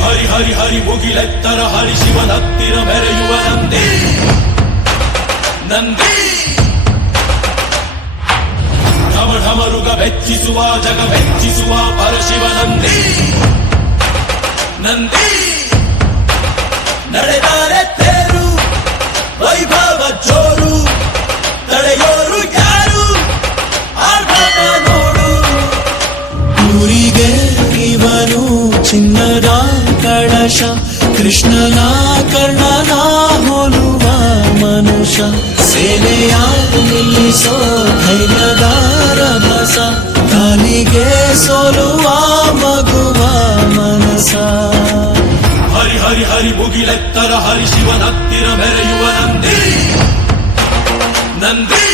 ಹರಿ ಹರಿ ಹರಿ ಮುಗಿಲೆತ್ತರ ಹರಿ ಶಿವನತ್ತಿರ ಮೆರೆಯುವ ನಂದಿ ನಂದಿ ಢಮ ಢಮರುಗ ಮೆಚ್ಚಿಸುವ ಜಗ ಮೆಚ್ಚಿಸುವ ಪರಶಿವ ನಂದಿ ನಂದಿ ನಡೆದರೆ ತೇರು ವೈಭವ ಜೋರು ತಡೆಯೋರು ಯಾರು ಆರ್ಭಟ ನೋಡು ಊರಿಗೆ ಇವನು ಚಿನ್ನದ ಕಳಶ ಕೃಷ್ಣನ ಕರ್ಣನ ಹೋಲುವ ಮನುಷ್ಯ ಸೇನೆಯ ನಿಲ್ಲಿಸೋ ಧೈರ್ಯದ ರಭಸ ಕಾಲಿಗೆ ಸೋಲುವ ಮಗುವ ಮನಸ ಹರಿ ಹರಿ ಹರಿ ಮುಗಿಲೆತ್ತರ ಹರಿ ಶಿವನತ್ತಿರ ಮೆರೆಯುವ ನಂದಿ ನಂದಿ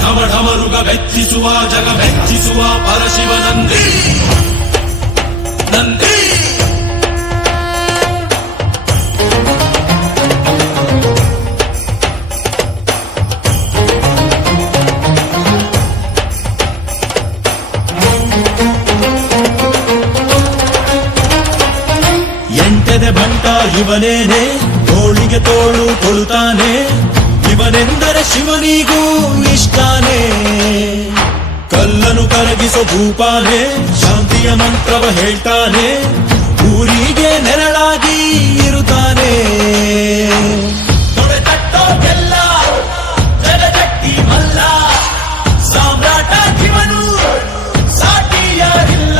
ಢಮ ಢಮರುಗ ಮೆಚ್ಚಿಸುವ ಜಗ ಮೆಚ್ಚಿಸುವ ಪರಶಿವ ನಂದಿ ನಂದಿ ಎಂಟದೆ ಬಂಟ ಇವನೇನೆ ತೋಳಿಗೆ ತೋಳು ಕೊಡುತ್ತಾನೆ ಇವನೆಂದರೆ ಶಿವನಿಗೂ ಇಷ್ಟಾನೆ ಕಲ್ಲನು ಕರಗಿಸೋ ಭೂಪಾನೆ ಶಾಂತಿಯ ಮಂತ್ರವ ಹೇಳ್ತಾನೆ ಊರಿಗೆ ನೆರಳಾಗಿ ಇರುತ್ತಾನೆ ತೊಡೆತಟ್ಟೋಗೆಲ್ಲ ಜಗಜಟ್ಟಿ ಮಲ್ಲ ಸಾಮ್ರಾಟ ಇವನು ಸಾಟಿ ಯಾರಿಲ್ಲ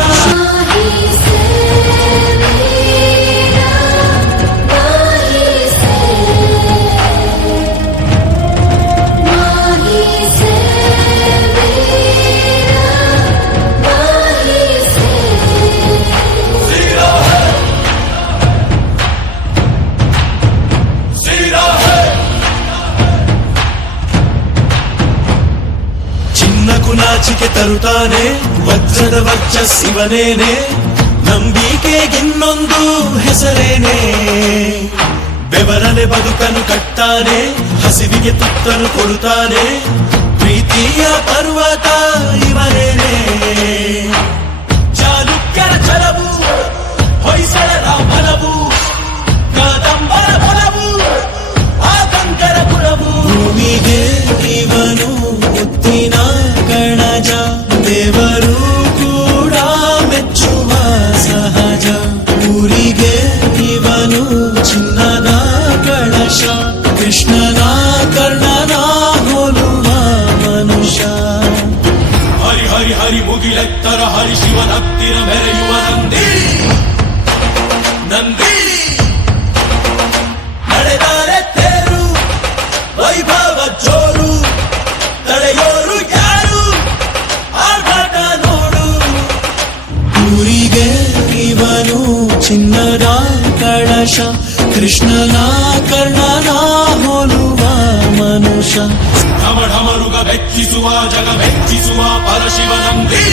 ನಾಚಿಕೆ ತರುತ್ತಾನೆ ವಜ್ರದ ವರ್ಚಸ್ಸಿವನೇನೆ ನಂಬಿಕೆಗಿನ್ನೊಂದು ಹೆಸರೇನೆ ಬೆವರನೆ ಬದುಕನ್ನು ಕಟ್ತಾನೆ ಹಸಿವಿಗೆ ತುತ್ತನು ಕೊಡುತ್ತಾನೆ ಪ್ರೀತಿಯ ಪರ್ವತ ಇವನೇನೆ ಚಾಲುಕ್ಯರ ಛಲವು ಹೊಯ್ಸಳರ ಬಲವು ಕಾದಂಬರ ಬಲವು ಆತಂಕರ ಕುಲವು ಭೂಮಿಗೆ ಇವನು ಮುತ್ತಿನ ಕಣಜ ದೇವರು ಕೂಡ ಮೆಚ್ಚುವ ಸಹಜ ಊರಿಗೆ ಇವನು ಚಿನ್ನದ ಕಳಶ ಕೃಷ್ಣನ ಕರ್ಣನ ಹೋಲುವ ಮನುಷ್ಯ ಹರಿ ಹರಿ ಹರಿ ಮುಗಿಲೆತ್ತರ ಹರಿ ಶಿವನತ್ತಿರ ಮೆರೆಯುವ ನಂದಿ ನಂದಿ ನಡೆದರೆ ತೇರು ವೈಭವ ಜೋರು ತಡೆಯೋರು ಯಾರು ಆರ್ಭಟ ನೋಡು ಊರಿಗೆ ಇವನು ಚಿನ್ನದ ಕಳಶ ಕೃಷ್ಣನ ಕರ್ಣನ ಹೋಲುವ ಮನುಷ್ಯ ಢಮ ಢಮರುಗ ಮೆಚ್ಚಿಸುವ ಜಗ ಮೆಚ್ಚಿಸುವ ಪರಶಿವ ನಂದಿ